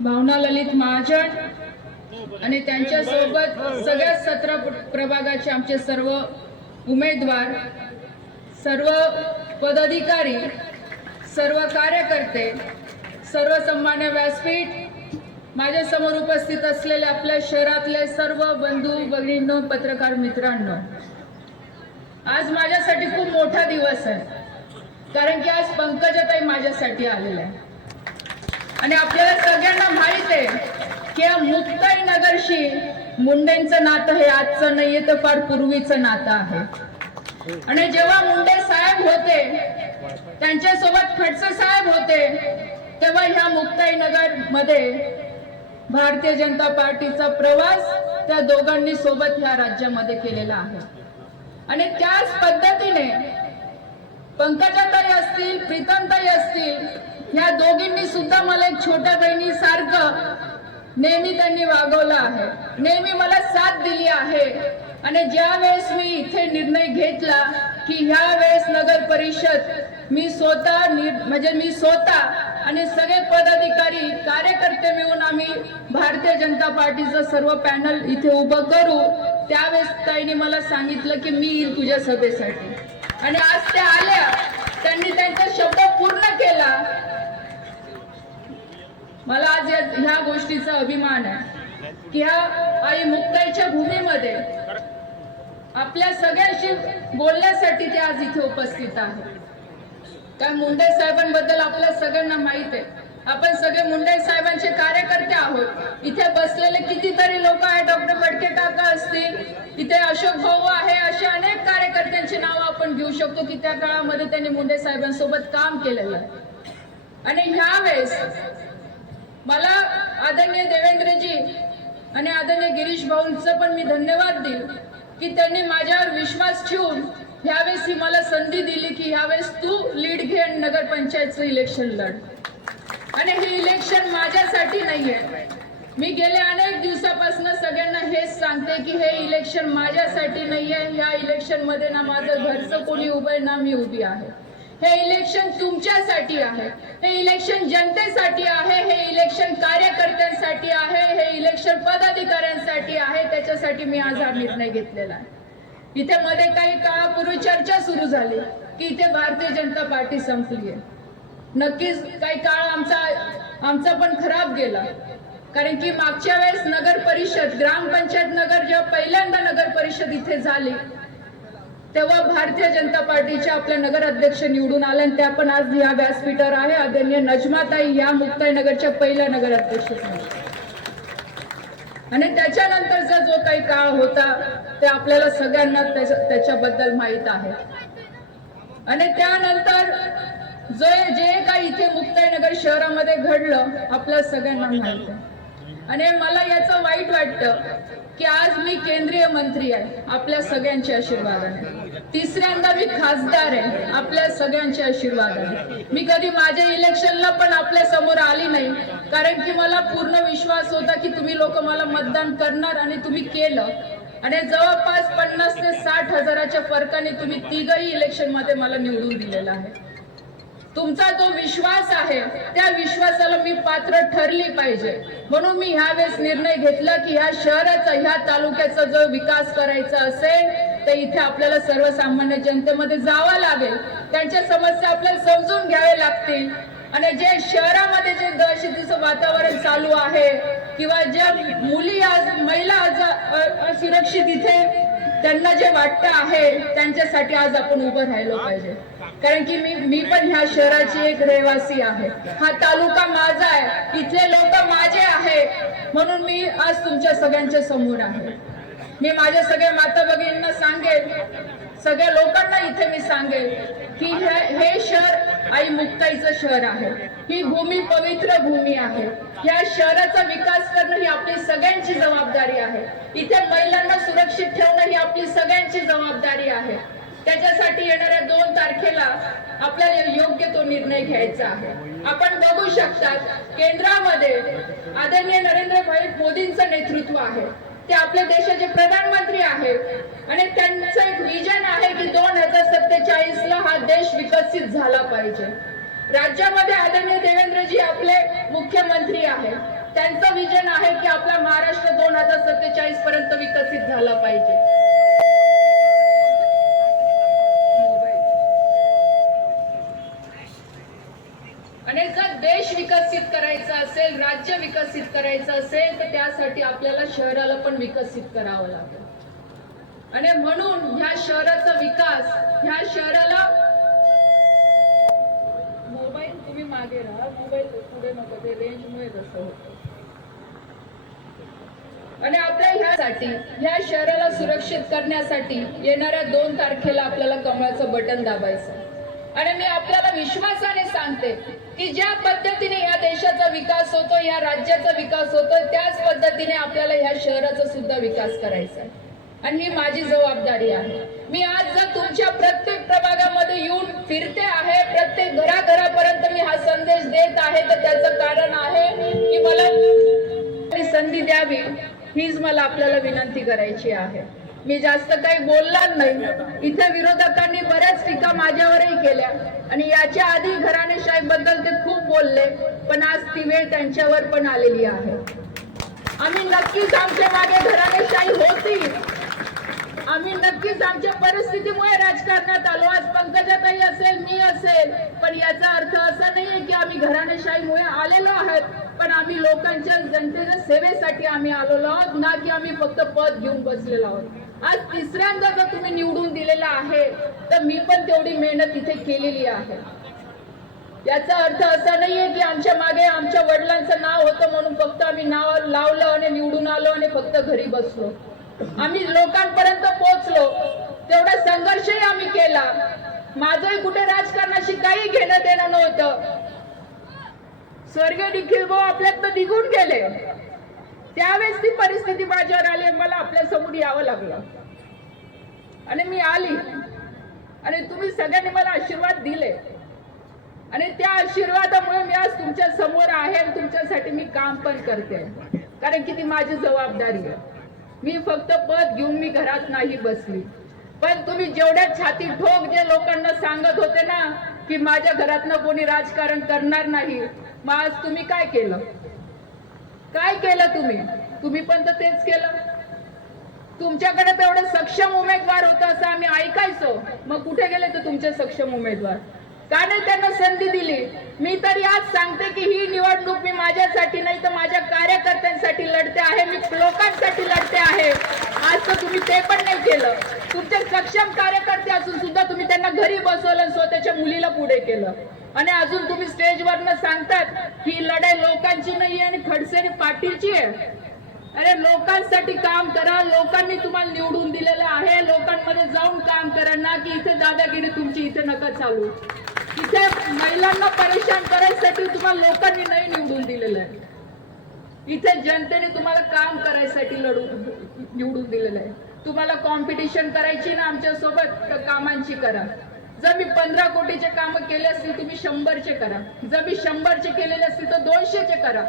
भावना ललित महाजन आणि त्यांच्या सोबत सगळ्या 17 प्रभागाचे आमचे सर्व उमेदवार, सर्व पदाधिकारी, सर्व कार्यकर्ते, सर्व सन्मान्य व्यासपीठ, माझ्या समोर उपस्थित असलेले आपल्या शहरातले सर्व बंधू भगिनींनो, पत्रकार मित्रांनो, आज माझ्यासाठी खूप मोठा दिवस आहे, कारण की आज पंकजाताई माझ्यासाठी आलेल्या आहे. आणि आपल्याला सगळ्यांना माहित आहे की या मुक्ताई नगरशी मुंडेंचं नातं हे आजचं नाहीये, तर फार पूर्वीचं नातं आहे. आणि जेव्हा मुंडे साहेब होते, त्यांच्यासोबत खडसे साहेब होते, तेव्हा ह्या मुक्ताई नगर मध्ये भारतीय जनता पार्टीचा प्रवास त्या दोघांनी सोबत ह्या राज्यामध्ये केलेला आहे. आणि त्याच पद्धतीने पंकजाताई असतील, प्रीतमताई असतील, ह्या दोघींनी सुद्धा मला एक छोट्या बहिणीसारखं नेहमी त्यांनी वागवलं आहे, नेहमी मला साथ दिली आहे. आणि ज्या वेळेस मी इथे निर्णय घेतला की ह्या वेळेस नगर परिषद मी स्वतः आणि सगळे पदाधिकारी, कार्यकर्ते मिळून आम्ही भारतीय जनता पार्टीचं सर्व पॅनल इथे उभं करू, त्यावेळेस ताईने मला सांगितलं की मी येईल तुझ्या सभेसाठी. आणि आज त्या आल्या, त्यांनी त्यांचा शब्द पूर्ण केला. मला आज ह्या गोष्टीचा अभिमान आहे की ह्या आई मुक्ताईच्या भूमीमध्ये आपल्या सगळ्यांशी बोलण्यासाठी ते आज इथे उपस्थित आहे. काय मुंडे साहेबांबद्दल आपल्या सगळ्यांना माहित आहे, आपण सगळे मुंडे साहेबांचे कार्यकर्ते आहोत. इथे बसलेले कितीतरी लोक आहेत, डॉक्टर फडके काका असतील, इथे अशोक भाऊ आहे, अशा अनेक कार्यकर्त्यांची नावं आपण घेऊ शकतो की त्या काळामध्ये त्यांनी मुंडे साहेबांसोबत काम केलेलं आहे. आणि ह्यावेळेस मला आदरणीय देवेंद्रजी आणि आदरणीय गिरीश भाऊंचं पण मी धन्यवाद देईल की त्यांनी माझ्यावर विश्वास ठेवून ह्यावेळेस ही मला संधी दिली की ह्यावेळेस तू लीड घे आणि नगरपंचायतचं इलेक्शन लढ. आणि हे इलेक्शन माझ्यासाठी नाहीये, मी गेल्या अनेक दिवसापासून सगळ्यांना हेच सांगते की हे इलेक्शन माझ्यासाठी नाहीये. ह्या इलेक्शन मध्ये ना माझं घरचं कोणी उभं आहे, ना मी उभी आहे. हे इलेक्शन तुमच्यासाठी आहे, हे इलेक्शन जनतेसाठी आहे, हे इलेक्शन कार्यकर्त्यांसाठी आहे, हे इलेक्शन पदाधिकाऱ्यांसाठी आहे. त्याच्यासाठी मी आज हा निर्णय घेतलेला आहे. इथे मध्ये काही काळापूर्वी चर्चा सुरू झाली की इथे भारतीय जनता पार्टी संपली आहे. नक्कीच काही काळ आमचा पण खराब गेला, कारण की मागच्या वेळेस नगर परिषद, ग्रामपंचायत नगर जेव्हा पहिल्यांदा नगर परिषद इथे झाली तेव्हा भारतीय जनता पार्टीच्या आपल्या नगर अध्यक्ष निवडून आल्या, आणि त्या पण आज या व्यासपीठावर आहे. आदरणीय नजमाताई या मुक्ताई नगरच्या पहिल्या नगर अध्यक्ष झाल्या. आणि त्याच्यानंतरचा जो काही काळ होता ते आपल्याला सगळ्यांना त्याच्याबद्दल माहित आहे. आणि त्यानंतर जे काही इथे मुक्ताई नगर शहरामध्ये घडलं आपल्या सगळ्यांना माहित आहे. आणि मला याचं वाईट वाटतं की आज मी केंद्रीय मंत्री आहे आपल्या सगळ्यांच्या आशीर्वादाने, तिसऱ्यांदा मी खासदार आहे आपल्या सगळ्यांच्या आशीर्वादाने. मी कधी माझ्या इलेक्शनला पण आपल्या समोर आली नाही, कारण की मला पूर्ण विश्वास होता की तुम्ही लोक मला मतदान करणार आणि तुम्ही केलं. आणि जवळपास 50 ते 60 हजाराच्या फरकाने तुम्ही तिघही इलेक्शन मध्ये मला निवडून दिलेला आहे. तुमचा जो विश्वास आहे त्या विश्वासाला मी पात्र ठरली पाहिजे, म्हणून मी ह्यावेळेस निर्णय घेतला की ह्या शहराचा, ह्या तालुक्याचा जो विकास करायचा असेल तर इथे आपल्याला सर्वसामान्य जनतेमध्ये जावं लागेल, त्यांच्या समस्या आपल्याला समजून घ्यावे लागतील. आणि जे शहरामध्ये जे दहशतीचं वातावरण चालू आहे किंवा ज्या मुली आज, महिला आज असुरक्षित इथे त्यांना जे वाटतं आहे त्यांच्यासाठी आज आपण उभं राहिलो पाहिजे. कारण की मी पण ह्या शहराची एक रहिवासी आहे, हा तालुका माझा आहे, इथले लोक माझे आहे, म्हणून मी आज तुमच्या सगळ्यांच्या समोर आहे. मी माझ्या सगळ्या माता भगिनींना सांगेल, सगळ्या लोकांना इथे मी सांगेल की हे शहर आई मुक्ताईचं शहर आहे, ही भूमी पवित्र भूमी आहे. या शहराचा विकास करणं ही आपली सगळ्यांची जबाबदारी आहे. इथे महिलांना सुरक्षित ठेवणं ही आपली सगळ्यांची जबाबदारी आहे. त्याच्यासाठी येणाऱ्या 2 तारखेला आपल्याला योग्य तो निर्णय घ्यायचा आहे. आपण बघू शकतात केंद्रामध्ये आदरणीय नरेंद्र भाई मोदींचं नेतृत्व आहे, ते आपल्या देशाचे प्रधानमंत्री आहेत आणि त्यांचं एक विजन आहे की 2047 ला हा देश विकसित झाला पाहिजे. राज्यामध्ये आदरणीय देवेंद्रजी आपले मुख्यमंत्री आहेत. त्यांचं विजन आहे की आपला महाराष्ट्र 2047 पर्यंत विकसित झाला पाहिजे. आणि जर देश विकसित करायचा असेल, राज्य विकसित करायचं असेल, तर त्यासाठी आपल्याला शहराला पण विकसित करावं लागेल. आणि म्हणून ह्या शहराचा विकास, ह्या शहराला मोबाईल तुम्ही मागे राहा, मोबाईल पुढे नको, ते रेंजमुळे कसं होतं. आणि आपल्या ह्यासाठी ह्या शहराला सुरक्षित करण्यासाठी येणाऱ्या 2 तारखेला आपल्याला कमळाचं बटन दाबायचं. आणि मी आपल्याला विश्वासाने सांगते की ज्या पद्धतीने या देशाचा विकास होतो, या राज्याचा विकास होतो, त्याच पद्धतीने आपल्याला ह्या शहराचा सुद्धा विकास करायचा आहे. आणि ही माझी जबाबदारी आहे. मी आज जर तुमच्या प्रत्येक प्रभागामध्ये येऊन फिरते आहे, प्रत्येक घराघरापर्यंत मी हा संदेश देत आहे, तर त्याचं कारण आहे की मला संधी द्यावी, हीच मला आपल्याला विनंती करायची आहे. मी जास्त काही बोलणार नाही. इथे विरोधकांनी बऱ्याच टीका माझ्यावरही केल्या आणि याच्या आधी घराणेशाही बद्दल ते खूप बोलले, पण आज ती वेळ त्यांच्यावर पण आलेली आहे. आम्ही नक्कीच आमच्या मागे घराणेशाही होती, आम्ही नक्कीच आमच्या परिस्थितीमुळे राजकारणात आलो. आज पंकजाताई असेल, मी असेल, पण याचा अर्थ असा नाहीये की आम्ही घराणेशाहीमुळे आलेलो आहोत, पण आम्ही लोकांच्या जनतेच्या सेवेसाठी आम्ही आलेलो आहोत, ना की आम्ही फक्त पद घेऊन बसलेलो आहोत. आज तिसऱ्यांदा जर तुम्ही निवडून दिलेला आहे, तर मी पण तेवढी मेहनत इथे केलेली आहे. याचा अर्थ असा नाहीये की आमच्या मागे आमच्या वडिलांचं नाव होतं म्हणून फक्त आम्ही नाव लावलं आणि निवडून आलो आणि फक्त घरी बसलो. आम्ही लोकांपर्यंत पोहोचलो, तेवढा संघर्षही आम्ही केला. माझंही कुठे राजकारणाशी काही घेणं देणं नव्हतं. स्वर्गीय निखिल भाऊ आपल्यात निघून गेले, त्यावेळेस ती परिस्थिती माझ्यावर आली, मला आपल्या समोर यावं लागलं आणि मी आली. आणि तुम्ही सगळ्यांनी मला आशीर्वाद दिले आणि त्या आशीर्वादामुळे मी आज तुमच्या समोर आहे. तुमच्यासाठी मी काम पण करते, कारण की ती माझी जबाबदारी आहे. मी फक्त पद घेऊन मी घरात नाही बसली. पण तुम्ही जेवढ्या छाती ठोक जे लोकांना सांगत होते ना की माझ्या घरातनं कोणी राजकारण करणार नाही, मग आज तुम्ही काय केलं? काय केलं तुम्ही पण तर तेच केलं. तुमच्याकडे तेवढे सक्षम उमेदवार होतं असं आम्ही ऐकायचो, मग कुठे गेले ते तुमचे सक्षम उमेदवार? का नाही त्यांना संधी दिली? मी तर याच सांगते की ही निवडणूक मी माझ्यासाठी नाही तर माझ्या कार्यकर्त्यांसाठी लढते आहे, मी लोकांसाठी लढते आहे. आज तर तुम्ही ते पण नाही केलं. तुमचे सक्षम कार्यकर्ते असून सुद्धा तुम्ही त्यांना घरी बसवलं आणि स्वतःच्या मुलीला पुढे केलं. आणि अजून तुम्ही स्टेजवरनं सांगतात की लढाई लोकांची नाही आणि खडसे आणि पाटीलची आहे. अरे लोकांसाठी काम करा, लोकांनी तुम्हाला निवडून दिलेलं आहे, लोकांमध्ये जाऊन काम करा, ना की इथे दादागिरी तुमची इथे नका चालू. इथे महिलांना परेशान करायसाठी तुम्हाला लोकांनी नाही निवडून दिलेलं आहे. इथे जनतेने तुम्हाला काम करायसाठी निवडून दिलेलं आहे. तुम्हाला कॉम्पिटिशन करायची ना आमच्या सोबत, तर कामांची करा. जर मी 15 कोटीचे काम केले असतील तुम्ही 100चे करा, जर मी 100चे केलेले असतील तर 200चे करा.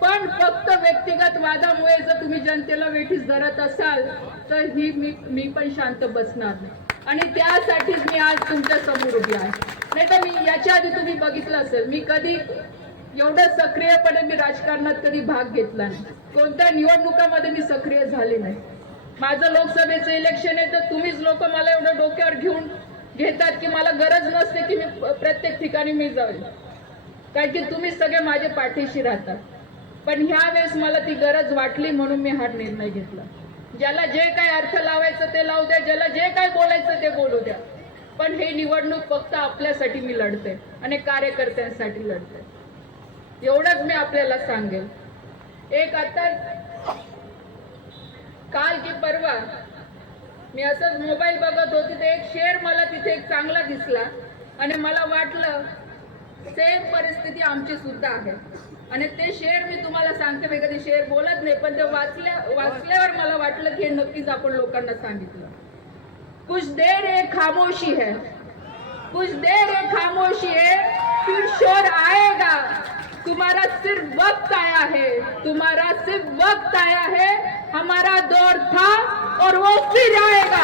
पण फक्त व्यक्तिगत वादामुळे जर तुम्ही जनतेला वेठीस धरत असाल तर मी पण शांत बसणार नाही. आणि त्यासाठीच मी आज तुमच्या समोर उभी आहे. नाही तर मी याच्या आधी तुम्ही बघितलं असेल, मी कधी एवढं सक्रियपणे मी राजकारणात कधी भाग घेतला नाही. कोणत्या निवडणुकामध्ये मी सक्रिय झाले नाही. माझं लोकसभेचं इलेक्शन आहे तर तुम्हीच लोक मला एवढं डोक्यावर घेऊन घेतात की मला गरज नसते की मी प्रत्येक ठिकाणी मी जाईल, कारण की तुम्ही सगळे माझे पाठीशी राहतात. पण ह्या वेळेस मला ती गरज वाटली म्हणून मी हा निर्णय घेतला. ज्याला जे काही अर्थ लावायचं ते लावू द्या, ज्याला जे काही बोलायचं ते बोलू द्या, पण हे निवडणूक फक्त आपल्यासाठी मी लढते आणि कार्यकर्त्यांसाठी लढते. एवढंच मी आपल्याला सांगेल. एक आता काल की परवा मी असंच मोबाईल बघत होती, ते एक शेर मला तिथे एक चांगला दिसला आणि मला वाटलं सेम परिस्थिती आमची सुद्धा आहे. आणि ते शेर मी तुम्हाला सांगते, मी कधी शेर बोलत नाही, पण ते वाचल्यावर मला वाटलं की हे नक्कीच आपण लोकांना सांगितलं. कुछ देर एक खामोशी है, कुछ देर एक खामोशी है, फिर शोर आएगा. तुम्हारा सिर्फ वक्त आया है, तुम्हारा सिर्फ वक्त आया है. हमारा दौर था और वो फिर आएगा.